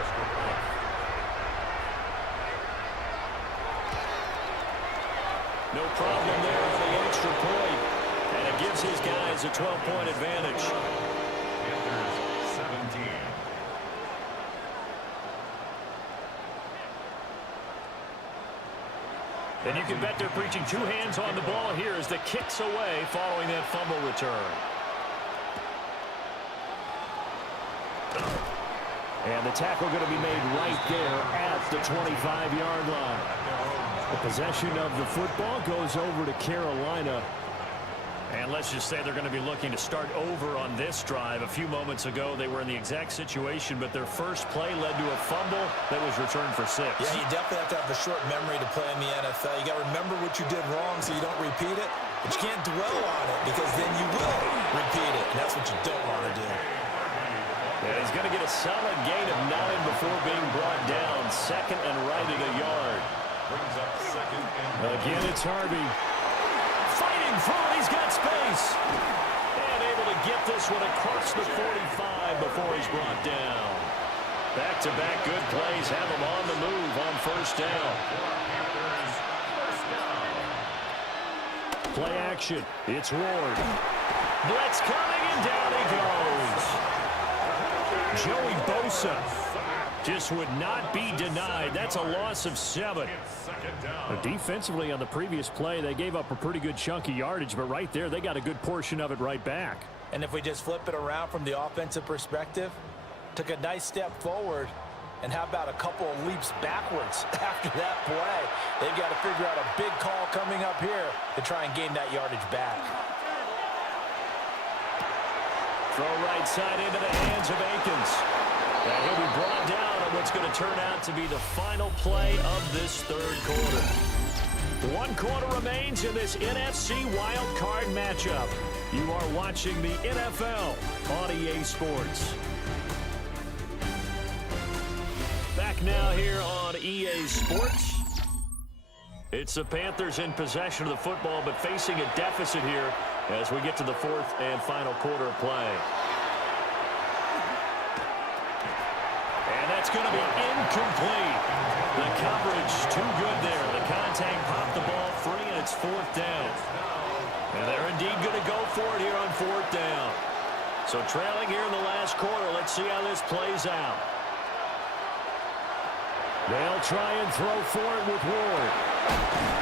No problem there on the extra point. And it gives his guys a 12-point advantage. Panthers 17. And you can bet they're preaching 2 hands on the ball here as the kicks away following that fumble return. And the tackle going to be made right there at the 25-yard line. The possession of the football goes over to Carolina. And let's just say they're going to be looking to start over on this drive. A few moments ago, they were in the exact situation, but their first play led to a fumble that was returned for 6. Yeah, you definitely have to have a short memory to play in the NFL. You got to remember what you did wrong so you don't repeat it, but you can't dwell on it because then you will repeat it, and that's what you don't want to do. Yeah, he's going to get a solid gain of 9 before being brought down. Second and right at a yard. Brings up 2nd and 1. Again, it's Harvey. Fighting through it, he's got space. And able to get this one across the 45 before he's brought down. Back-to-back good plays have him on the move on first down. Play action. It's Ward. Blitz coming, and down he goes. Joey Bosa just would not be denied. That's a loss of 7. Defensively on the previous play, they gave up a pretty good chunk of yardage, but right there, they got a good portion of it right back. And if we just flip it around from the offensive perspective, took a nice step forward, And how about a couple of leaps backwards after that play? They've got to figure out a big call coming up here to try and gain that yardage back. Throw right side into the hands of Akins. And he'll be brought down on what's going to turn out to be the final play of this third quarter. 1 quarter remains in this NFC wildcard matchup. You are watching the NFL on EA Sports. Back now here on EA Sports. It's the Panthers in possession of the football, but facing a deficit here as we get to the fourth and final quarter of play. And that's going to be incomplete. The coverage too good there. The contact popped the ball free, and it's fourth down. And they're indeed going to go for it here on fourth down. So trailing here in the last quarter. Let's see how this plays out. They'll try and throw for it with Ward.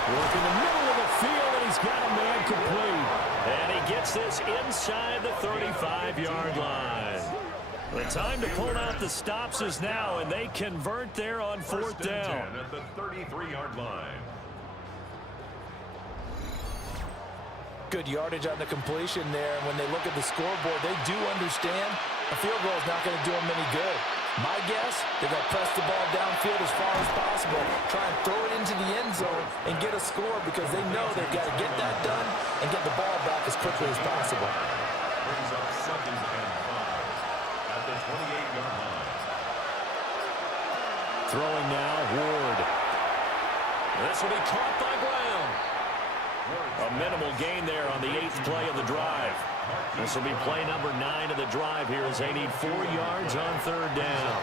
Work in the middle of the field, and he's got a man complete. And he gets this inside the 35-yard line. The time to pull out the stops is now, and they convert there on fourth down. At the 33-yard line. Good yardage on the completion there. And when they look at the scoreboard, they do understand a field goal is not going to do them any good. My guess, they're going to press the ball downfield as far as possible, try and throw it into the end zone and get a score because they know they've got to get that done and get the ball back as quickly as possible. Brings up 2nd and 5 at the 28-yard line. Throwing now, Ward. This will be caught by Brown. A minimal gain there on the 8th play of the drive. This will be play number 9 of the drive here as they need 4 yards on third down.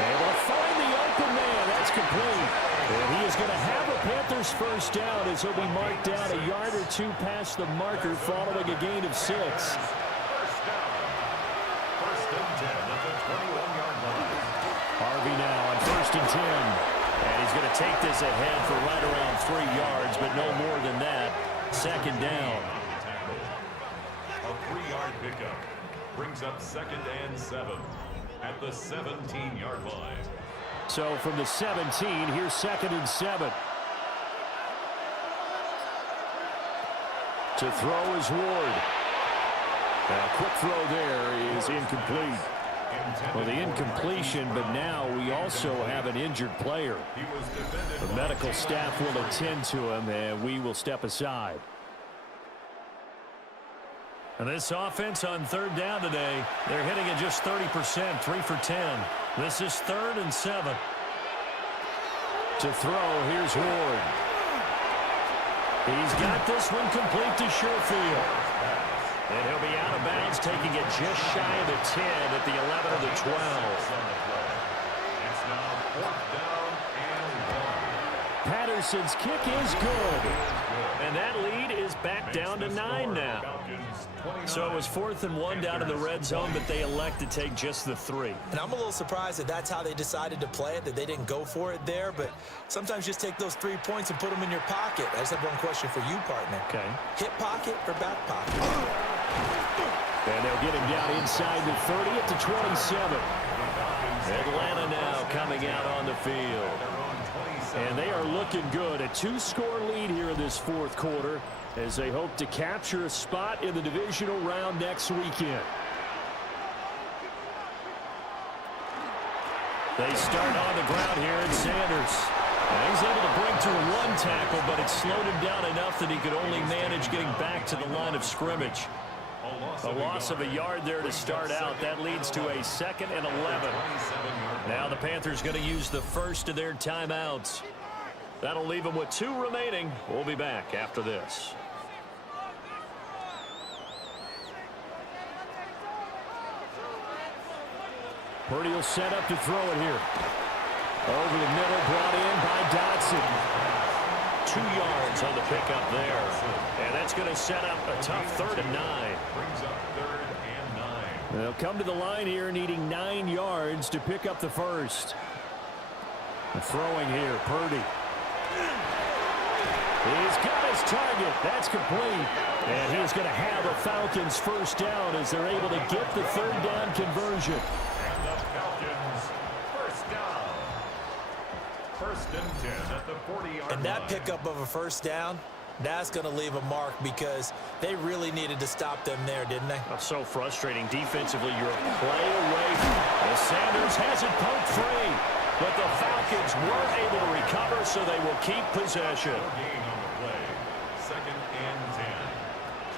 Able to find the open man. That's complete. And he is going to have a Panthers first down as he'll be marked down a yard or two past the marker following a gain of 6. First down. 1st and 10 at the 21-yard line. Harvey now on 1st and 10. And he's going to take this ahead for right around 3 yards, but no more than that. 2nd down. A 3-yard pickup brings up 2nd and 7 at the 17-yard line. So from the 17, here's 2nd and 7. To throw is Ward. Now, quick throw there is incomplete. Well, the incompletion, but now we also have an injured player. The medical staff will attend to him, and we will step aside. And this offense on third down today, they're hitting at just 30%, 3 for 10. This is 3rd and 7. To throw, here's Ward. He's got this one complete to Sherfield. And he'll be out of bounds, taking it just shy of the 10 at the 11 of the 12. It's now 4th down and 1. Patterson's kick is good. And that lead is back down to 9 now. So it was 4th and 1 down in the red zone, but they elect to take just the 3. And I'm a little surprised that that's how they decided to play it, that they didn't go for it there. But sometimes just take those 3 points and put them in your pocket. I just have one question for you, partner. Okay. Hip pocket or back pocket? And they'll get him down inside the 30 at the 27. Atlanta now coming out on the field. And they are looking good. A 2-score lead here in this 4th quarter as they hope to capture a spot in the divisional round next weekend. They start on the ground here at Sanders. And he's able to break through 1 tackle, but it slowed him down enough that he could only manage getting back to the line of scrimmage. A loss of a yard there to start out. That leads to a 2nd and 11. Now the Panthers going to use the first of their timeouts. That'll leave them with 2 remaining. We'll be back after this. Purdy will set up to throw it here. Over the middle, brought in by Dotson. 2 yards on the pickup there. And that's going to set up a tough 3rd and 9. Brings up 3rd and 9. They'll come to the line here needing 9 yards to pick up the first. Throwing here, Purdy. He's got his target. That's complete. And he's going to have a Falcons first down as they're able to get the 3rd down conversion. And the Falcons First and 10 at the 40-yard line. And that pickup of a first down, that's going to leave a mark because they really needed to stop them there, didn't they? That's so frustrating. Defensively, you're a play away. As Sanders has it poked free. But the Falcons weren't able to recover, so they will keep possession. Gain on the play. Second and 10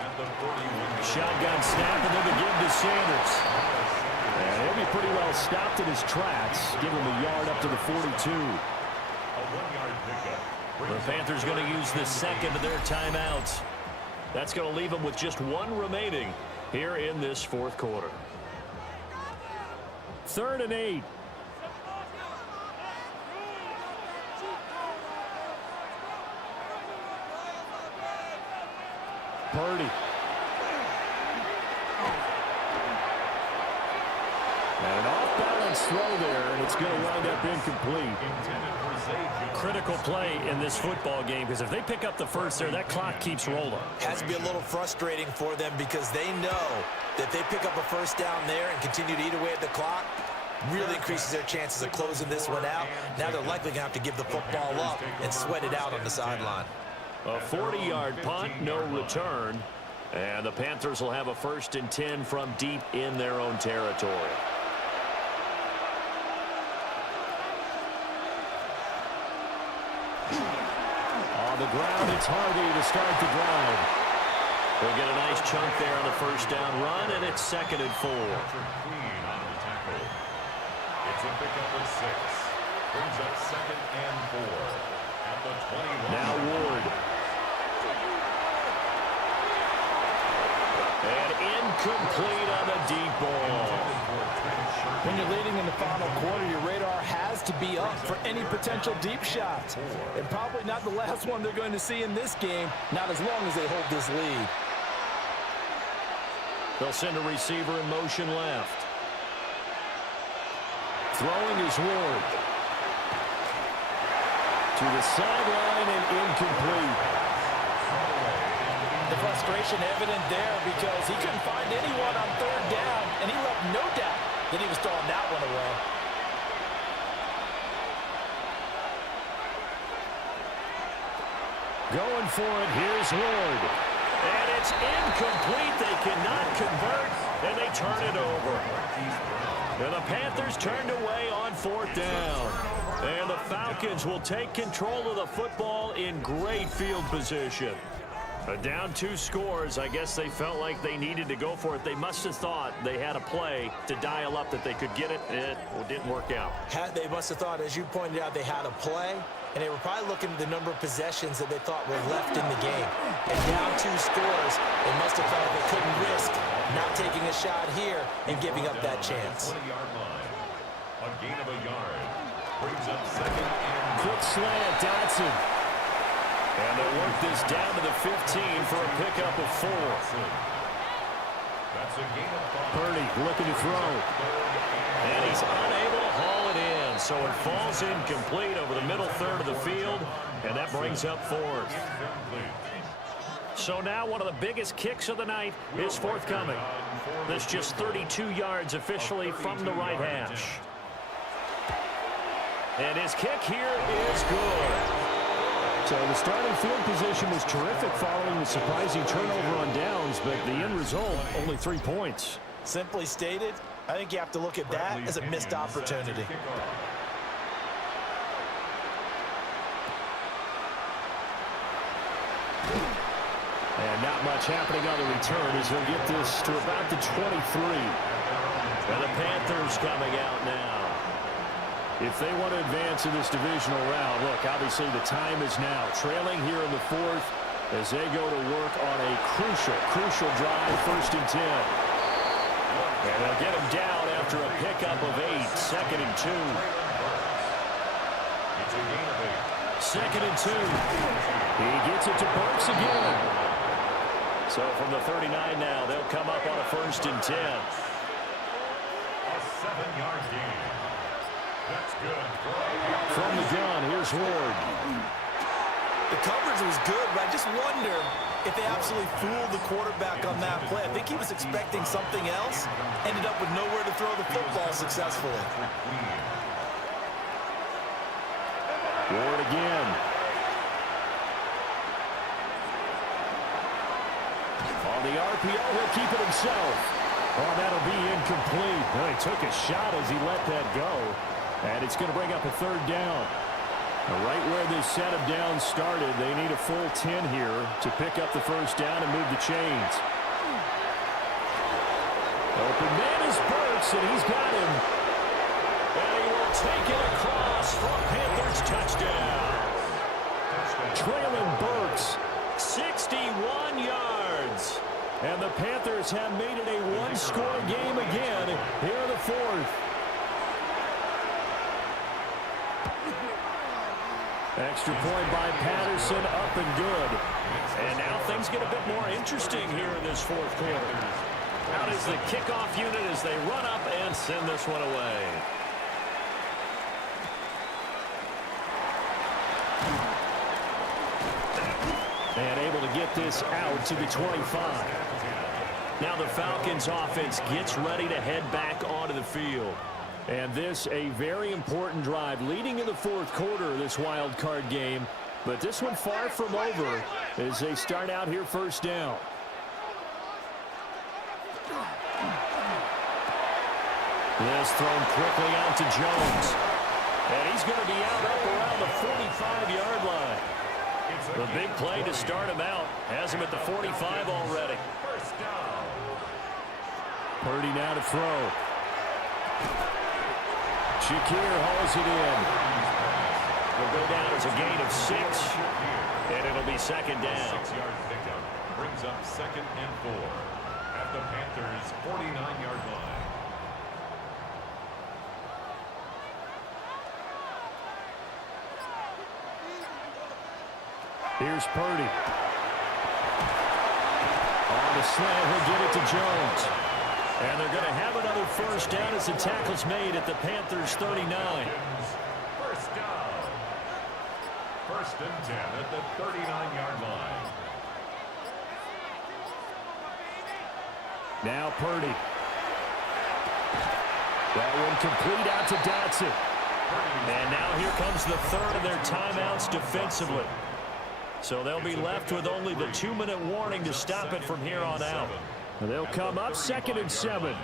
at the 41. Shotgun snap, and then the give to Sanders. And he'll be pretty well stopped in his tracks. Give him a yard up to the 42. A 1-yard pickup. The Panthers going to use the second of their timeouts. That's going to leave them with just one remaining here in this fourth quarter. 3rd and 8. Purdy. And an off-balance throw there, and it's going to wind up incomplete. Critical play in this football game, because if they pick up the first there, that clock keeps rolling. Has to be a little frustrating for them because they know that they pick up a first down there and continue to eat away at the clock, really increases their chances of closing this one out. Now they're likely going to have to give the football up and sweat it out on the sideline. A 40-yard punt, no return. And the Panthers will have a 1st and 10 from deep in their own territory. On the ground, it's Harvey to start the drive. They'll get a nice chunk there on the first down run, and it's 2nd and 4. Clean on the tackle. It's a pickup of 6. Brings up 2nd and 4 at the 21. Now Ward. And incomplete on the deep ball. When you're leading in the final quarter, your radar has to be up for any potential deep shots. And probably not the last one they're going to see in this game, not as long as they hold this lead. They'll send a receiver in motion left. Throwing is Ward. To the sideline and incomplete. The frustration evident there because he couldn't find anyone on 3rd down, and he left no doubt that he was throwing that one away. Going for it, here's Ward. And it's incomplete. They cannot convert, and they turn it over. And the Panthers turned away on 4th down. And the Falcons will take control of the football in great field position. Down 2 scores. I guess they felt like they needed to go for it. They must have thought they had a play to dial up that they could get it. It didn't work out. They must have thought, as you pointed out, they had a play, and they were probably looking at the number of possessions that they thought were left in the game. And down 2 scores, they must have felt like they couldn't risk not taking a shot here and giving up that chance. 20-yard line. A gain of a yard. Brings up 2nd and Quick slant, Dotson. And they work this down to the 15 for a pickup of 4. that's a gain of 5. Purdy looking to throw. And he's unable to haul it in. So it falls incomplete over the middle third of the field. And that brings up 4th. So now one of the biggest kicks of the night is forthcoming. That's just 32 yards officially from the right hash. And his kick here is good. So the starting field position was terrific following the surprising turnover on downs, but the end result, only 3 points. Simply stated, I think you have to look at that as a missed opportunity. And not much happening on the return as he'll get this to about the 23. And the Panthers coming out now. If they want to advance in this divisional round, look, obviously the time is now. Trailing here in the 4th as they go to work on a crucial drive, 1st and 10. And they'll get him down after a pickup of 8, 2nd and 2. 2nd and 2. He gets it to Burks again. So from the 39 now, they'll come up on a 1st and 10. A 7-yard gain. That's good. From the gun, here's Ward. The coverage was good, but I just wonder if they absolutely fooled the quarterback on that play. I think he was expecting something else, ended up with nowhere to throw the football successfully. Ward again. On the RPO, he'll keep it himself. Oh, that'll be incomplete. Well, he took a shot as he let that go. And it's going to bring up a third down. Right where this set of downs started, they need a full 10 here to pick up the first down and move the chains. Open man is Burks, and he's got him. And he will take it across for a Panthers touchdown. Traylon Burks, 61 yards. And the Panthers have made it a one-score game again here in the fourth. Extra point by Patterson, up and good. And now things get a bit more interesting here in this fourth quarter. Out is the kickoff unit as they run up and send this one away. And able to get this out to the 25. Now the Falcons offense gets ready to head back onto the field. And this a very important drive leading in the fourth quarter of this wild card game. But this one far from over as they start out here first down. This thrown quickly out to Jones. And he's going to be out up around the 45-yard line. The big play to start him out. Has him at the 45 already. Purdy now to throw. Shakir hauls it in. Will go down as a gain of 6. And it'll be second down. 6-yard pickup brings up 2nd and 4 at the Panthers' 49-yard line. Here's Purdy. On the slant, he'll get it to Jones. And they're going to have another first down as the tackle's made at the Panthers' 39. First down. 1st and 10 at the 39-yard line. Now Purdy. That one complete out to Dotson. And now here comes the third of their timeouts defensively. So they'll be left with only the 2-minute warning to stop it from here on out. They'll come up 2nd and 7.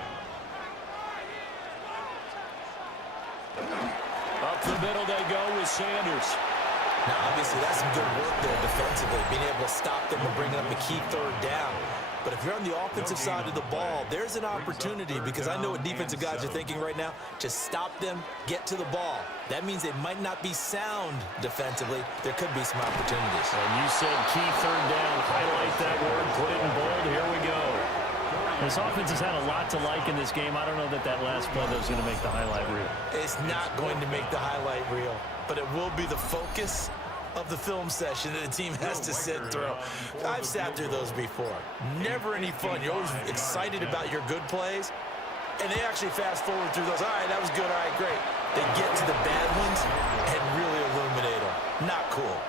Up the middle they go with Sanders. Now, obviously, that's some good work there defensively, being able to stop them and bringing up a key third down. But if you're on the offensive side of the ball, there's an opportunity, because I know what defensive guys are thinking right now. Just stop them, get to the ball. That means they might not be sound defensively. There could be some opportunities. And you said key third down. Highlight that word. Put it in bold. Here we go. This offense has had a lot to like in this game. I don't know that last play is going to make the highlight reel. It's not going to make the highlight reel, but it will be the focus of the film session that the team has to sit through. I've sat through those before. Never any fun. You're always excited about your good plays, and they actually fast forward through those. All right, that was good. All right, great. They get to the bad ones and really illuminate them. Not cool.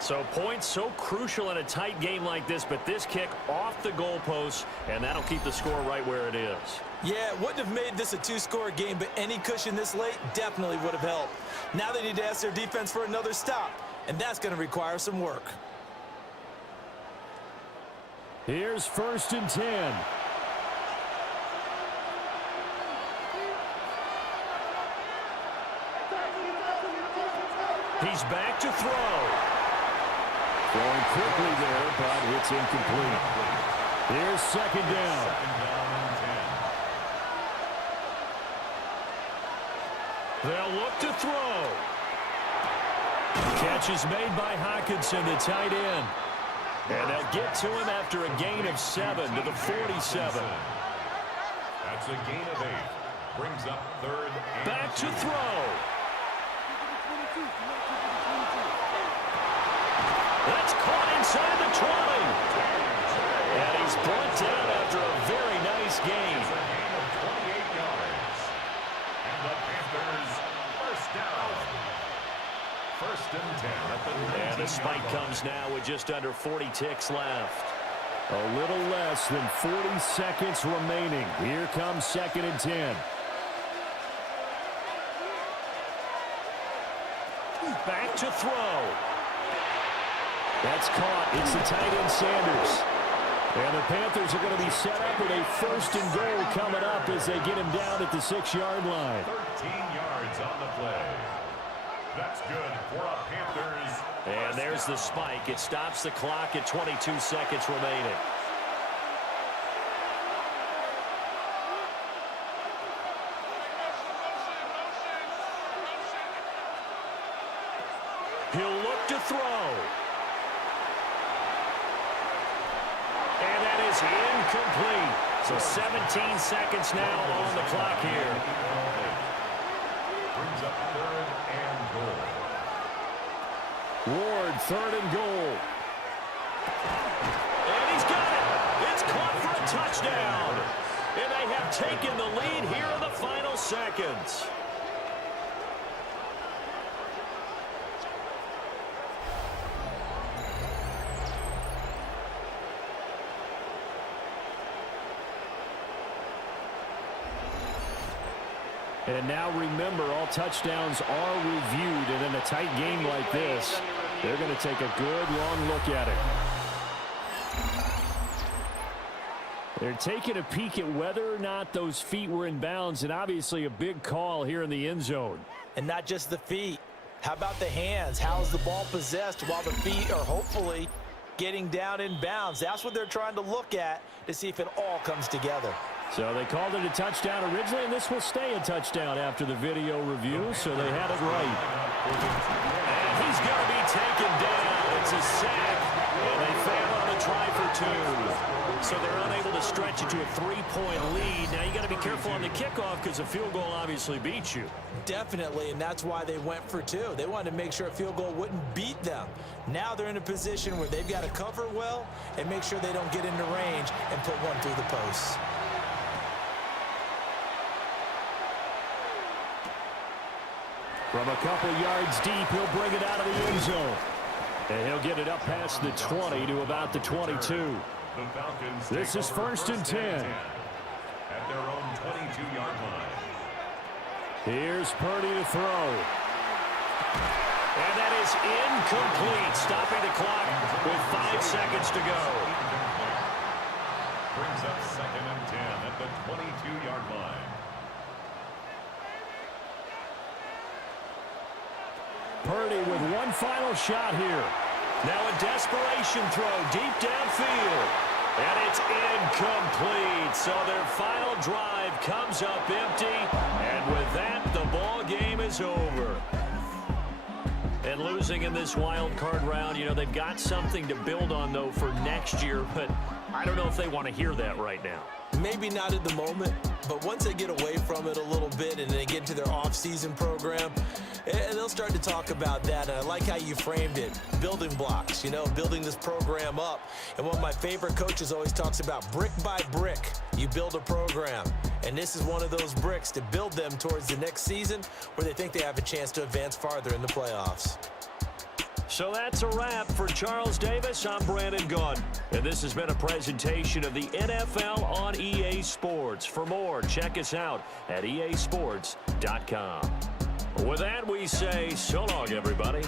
So points so crucial in a tight game like this, but this kick off the goalpost, and that'll keep the score right where it is. Yeah, it wouldn't have made this a 2-score game, but any cushion this late definitely would have helped. Now they need to ask their defense for another stop, and that's going to require some work. Here's 1st and 10. He's back to throw. Going quickly there, but it's incomplete. Here's 2nd down. They'll look to throw. Catch is made by Hockenson, the tight end. And they'll get to him after a gain of 7 to the 47. That's a gain of 8. Brings up 3rd and Back to throw. That's caught inside the 20. And he's brought down after a very nice gain. a gain of 28 yards. And the Panthers first down. 1st and 10 at the 19-yard line. And the spike comes now with just under 40 ticks left. A little less than 40 seconds remaining. Here comes 2nd and 10. Back to throw. That's caught. It's the tight end Sanders. And the Panthers are going to be set up with a 1st and goal coming up as they get him down at the 6-yard line. 13 yards on the play. That's good for a Panthers. And there's the spike. It stops the clock at 22 seconds remaining. He'll look to throw. And that is incomplete. So 17 seconds now on the clock here. Brings up 3rd and goal. Ward, 3rd and goal. And he's got it. It's caught for a touchdown. And they have taken the lead here in the final seconds. And now remember, all touchdowns are reviewed, and in a tight game like this, they're going to take a good long look at it. They're taking a peek at whether or not those feet were in bounds, and obviously a big call here in the end zone. And not just the feet. How about the hands? How's the ball possessed while the feet are hopefully getting down in bounds? That's what they're trying to look at to see if it all comes together. So they called it a touchdown originally, and this will stay a touchdown after the video review, so they had it right. And he's going to be taken down. It's a sack, and they fail on the try for 2. So they're unable to stretch it to a 3-point lead. Now you got to be careful on the kickoff because a field goal obviously beats you. Definitely, and that's why they went for 2. They wanted to make sure a field goal wouldn't beat them. Now they're in a position where they've got to cover well and make sure they don't get into range and put one through the posts. From a couple yards deep, he'll bring it out of the end zone. And he'll get it up past the 20 to about the 22. This is 1st and 10. At their own 22-yard line. Here's Purdy to throw. And that is incomplete, stopping the clock with 5 seconds to go. Brings up 2nd and 10 at the 22-yard line. Purdy with one final shot here. Now a desperation throw deep downfield. And it's incomplete. So their final drive comes up empty. And with that, the ball game is over. And losing in this wild card round, you know, they've got something to build on, though, for next year. But I don't know if they want to hear that right now. Maybe not at the moment, but once they get away from it a little bit and they get into their off-season program, they'll start to talk about that. And I like how you framed it, building blocks, you know, building this program up. And one of my favorite coaches always talks about brick by brick, you build a program. And this is one of those bricks to build them towards the next season where they think they have a chance to advance farther in the playoffs. So that's a wrap for Charles Davis. I'm Brandon Gunn. And this has been a presentation of the NFL on EA Sports. For more, check us out at easports.com. With that, we say so long, everybody.